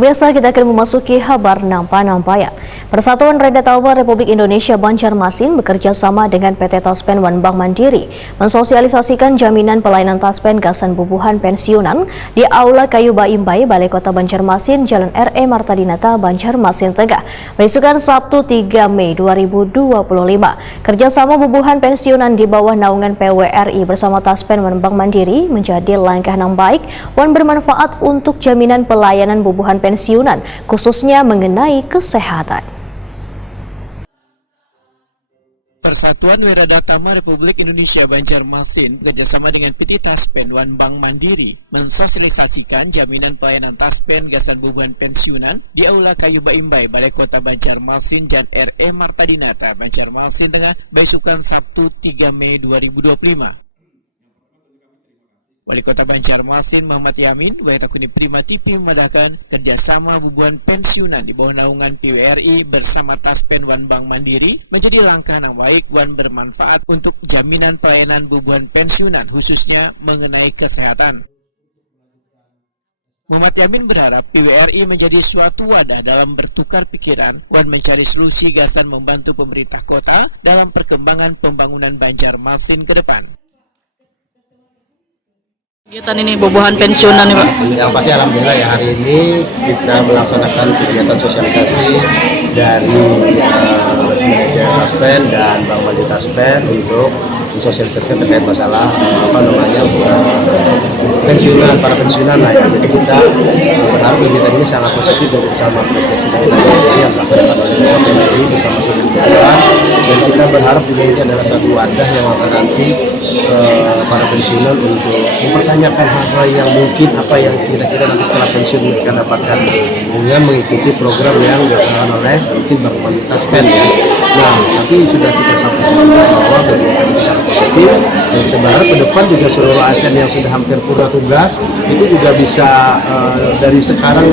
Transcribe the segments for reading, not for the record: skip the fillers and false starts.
Pemirsa, kita akan memasuki kabar nampak-nampayan. Persatuan Rendatawan Republik Indonesia Banjarmasin bekerja sama dengan PT Taspen One Bank Mandiri mensosialisasikan jaminan pelayanan Taspen Gasan Bubuhan Pensiunan di Aula Kayu Baimbai, Balai Kota Banjarmasin, Jalan R.E. Marta Dinata, Banjarmasin Tengah, besukan Sabtu 3 Mei 2025. Kerjasama bubuhan pensiunan di bawah naungan PWRI bersama Taspen One Bank Mandiri menjadi langkah yang baik dan bermanfaat untuk jaminan pelayanan bubuhan pensiunan, khususnya mengenai kesehatan. Persatuan Wiradatama Republik Indonesia Banjarmasin bekerjasama dengan PT Taspen One Bank Mandiri mensosialisasikan jaminan pelayanan Taspen Gasan Bubuhan Pensiunan di Aula Kayu Baimbai, Balai Kota Banjarmasin, Jalan R.E. Marta Dinata, Banjarmasin Tengah, besukan Sabtu 3 Mei 2025. Wali Kota Banjarmasin Muhammad Yamin, Waitakuni Prima TV memandangkan kerjasama bubuhan pensiunan di bawah naungan PWRI bersama Taspen One Bank Mandiri menjadi langkah yang baik dan bermanfaat untuk jaminan pelayanan bubuhan pensiunan, khususnya mengenai kesehatan. Muhammad Yamin berharap PWRI menjadi suatu wadah dalam bertukar pikiran dan mencari solusi gasan membantu pemerintah kota dalam perkembangan pembangunan Banjarmasin ke depan. Kegiatan ini bubuhan pensiunan nih Pak? Yang pasti alhamdulillah ya, hari ini kita melaksanakan kegiatan sosialisasi dari Taspen dan Bank Mandiri Taspen untuk mensosialisasikan terkait masalah pensiunan, para pensiunan lah ya. Jadi kita berharap kegiatan ini sangat positif dan bersama apresiasi dari PWRI yang melaksanakan oleh PWRI bersama seluruh kementerian, dan kita berharap juga ini adalah satu wadah yang akan nanti para pensiunan untuk mempertanyakan hal-hal yang mungkin apa yang kira-kira nanti setelah pensiun mereka dapatkan dengan mengikuti program yang dilaksanakan oleh mungkin Bank Mandiri Taspen ya. Nah, tapi sudah kita sampaikan bahwa kegiatan ini sangat positif, dan kita berharap ke depan juga seluruh ASN yang sudah hampir purna tugas itu juga bisa dari sekarang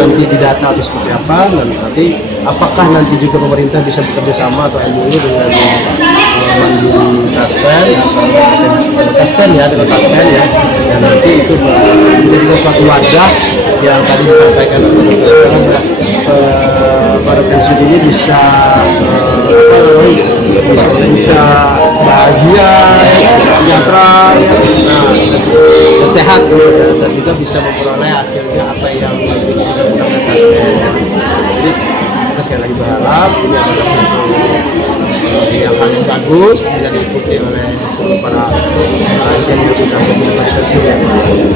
nanti didata atau seperti apa, dan nanti apakah nanti juga pemerintah bisa bekerja sama atau MOU dengan Mandiri Taspen atau Taspen ya, dengan Taspen ya, dan nanti itu menjadi suatu wadah yang tadi disampaikan para pensiun ini bisa bahagia, sejahtera, dan sehat, dan juga bisa memperoleh hasilnya apa yang dilakukan Taspen. Jadi kita sekali lagi berharap ini adalah satu yang paling bagus bisa diikuti oleh para ASN yang sudah menggunakan pensiun.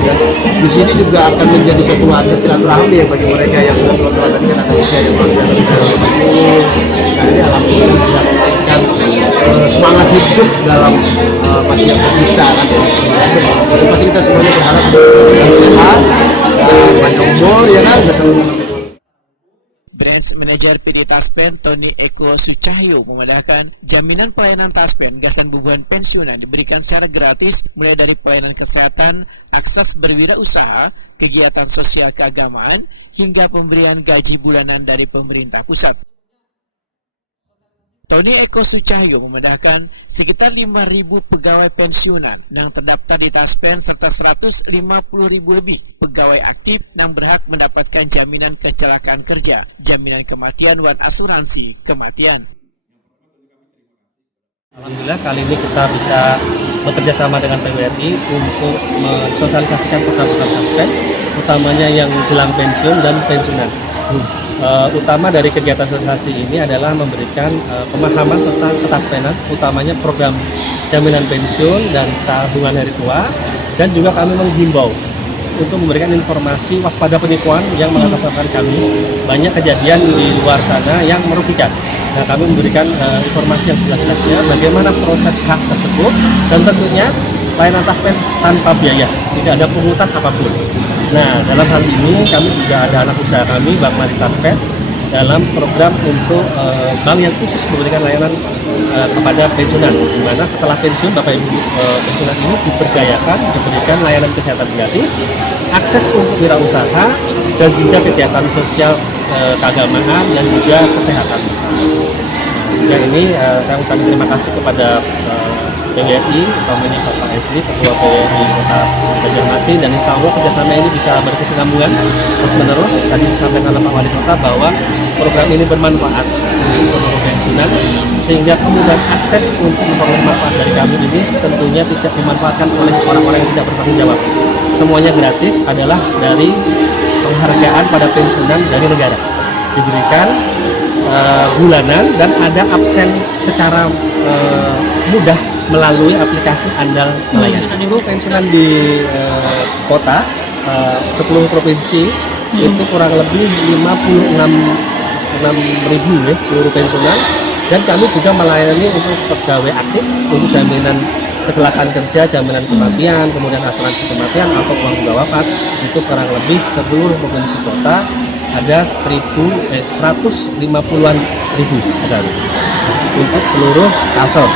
Dan di sini juga akan menjadi satu wadah silaturahmi ya bagi mereka yang sudah tua dan dengan usia yang luar biasa sudah 80. Nah, ini alhamdulillah bisa memberikan semangat hidup dalam masih yang tersisa kan. Jadi pasti kita semuanya berharap yang sehat, panjang umur ya kan, nggak selalu. Branch Manager PT Taspen Tony Eko Sucahyo memandangkan jaminan pelayanan Taspen Gasan Bubuhan Pensiunan diberikan secara gratis, mulai dari pelayanan kesehatan, akses berwirausaha, kegiatan sosial keagamaan, hingga pemberian gaji bulanan dari pemerintah pusat. Tony Eko Sucahyo memandangkan sekitar 5.000 pegawai pensiunan yang terdaftar di Taspen serta 150.000 lebih pegawai aktif yang berhak mendapatkan jaminan kecelakaan kerja, jaminan kematian, dan asuransi kematian. Alhamdulillah kali ini kita bisa bekerja sama dengan PWRI untuk mensosialisasikan program-program Taspen, utamanya yang jelang pensiun dan pensiunan. Utama dari kegiatan sosialisasi ini adalah memberikan pemahaman tentang ketaspenan, utamanya program jaminan pensiun dan tabungan hari tua, dan juga kami menghimbau untuk memberikan informasi waspada penipuan yang mengatasnamakan kami. Banyak kejadian di luar sana yang merugikan. Nah, kami memberikan informasi yang jelas-jelasnya bagaimana proses hak tersebut, dan tentunya layanan Taspen tanpa biaya, tidak ada pungutan apapun. Nah, dalam hal ini kami juga ada anak usaha kami, Bank Mandiri Taspen, dalam program untuk bank yang khusus memberikan layanan kepada pensiunan, di mana setelah pensiun Bapak Ibu pensiunan ini diberdayakan, diberikan layanan kesehatan gratis, akses untuk wirausaha, dan juga kegiatan sosial keagamaan dan juga kesehatan bersama. Dan ini saya ucapkan terima kasih kepada PWRI, utamanya Bapak Esli, Ketua PWRI Kota Banjarmasin, dan insya Allah kerjasama ini bisa berkesinambungan terus-menerus. Tadi disampaikan oleh Pak Wali Kota bahwa program ini bermanfaat untuk seluruh pensiunan, sehingga kemudian akses untuk memperoleh manfaat dari kami ini tentunya tidak dimanfaatkan oleh orang-orang yang tidak bertanggung jawab. Semuanya gratis, adalah dari penghargaan pada pensiunan dari negara. Diberikan bulanan dan ada absen secara mudah melalui aplikasi Andal Nelayan. Seluruh pensiunan di kota 10 provinsi itu kurang lebih 56.000 ya, seluruh pensiunan, dan kami juga melayani untuk pegawai aktif untuk jaminan kecelakaan kerja, jaminan kematian, kemudian asuransi kematian atau uang hingga wafat. Itu kurang lebih seluruh provinsi kota ada 150-an ribu pegawai untuk seluruh Kalsel.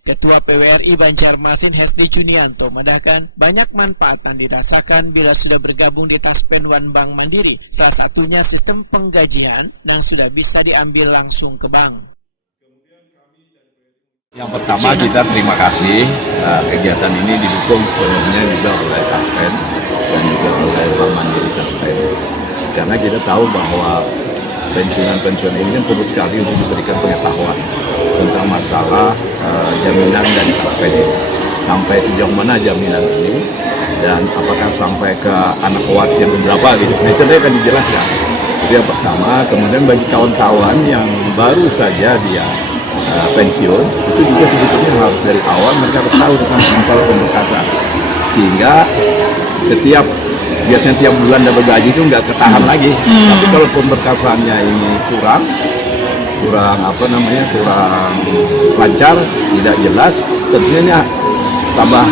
Ketua PWRI Banjarmasin Hesli Junianto menambahkan banyak manfaat yang dirasakan bila sudah bergabung di Taspen One Bank Mandiri. Salah satunya sistem penggajian yang sudah bisa diambil langsung ke bank. Yang pertama kita terima kasih, kegiatan ini didukung sepenuhnya juga oleh Taspen dan juga oleh Bank Mandiri Taspen. Karena kita tahu bahwa pensiunan ini kan perlu sekali untuk diberikan pengetahuan tentang masalah jaminan dari Taspen ini. Sampai sejauh mana jaminan ini dan apakah sampai ke anak waris yang berapa gitu. Nah itu akan dijelaskan. Itu yang pertama. Kemudian bagi kawan-kawan yang baru saja dia pensiun, itu juga sebetulnya harus dari awal mereka harus tahu tentang masalah pemberkasan, sehingga biasanya tiap bulan dapat gaji itu nggak ketahan lagi. Tapi kalau pemberkasannya ini kurang lancar, tidak jelas, tentunya tambah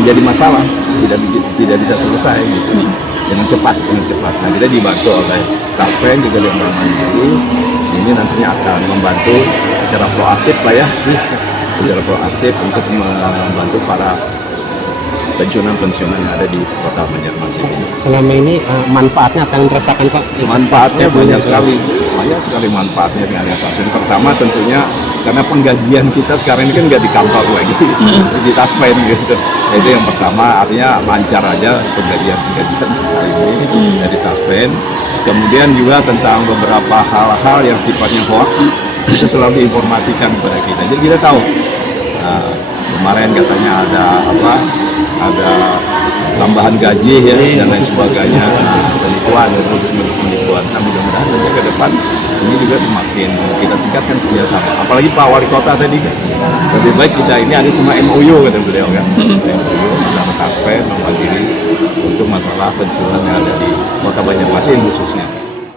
menjadi masalah, tidak bisa selesai gitu. Dengan cepat. Nah kita dibantu oleh Taspen juga dengan Mandiri, ini nantinya akan membantu secara proaktif lah ya, secara proaktif untuk membantu para pensiunan yang ada di Kota Banjarmasin ini. Selama ini manfaatnya akan dirasakan Pak? Manfaatnya banyak sekali manfaatnya dengan Taspen. Pertama tentunya karena penggajian kita sekarang ini kan nggak di kantor lagi, di Taspen gitu. Itu yang pertama, artinya lancar aja penggajian kita ini dari Taspen. Kemudian juga tentang beberapa hal-hal yang sifatnya hoax itu selalu diinformasikan kepada kita. Jadi kita tahu kemarin katanya ada tambahan gaji ya dan lain sebagainya, penipuan. Nah mudah-mudahan saja ke depan ini juga semakin kita tingkatkan kerjasama. Apalagi Pak Wali Kota tadi kan, lebih baik kita ini ada semua MOU kata beliau kan, MOU antara Taspen, Bank Mandiri untuk masalah pensiunan yang ada di Kota Banjarmasin khususnya.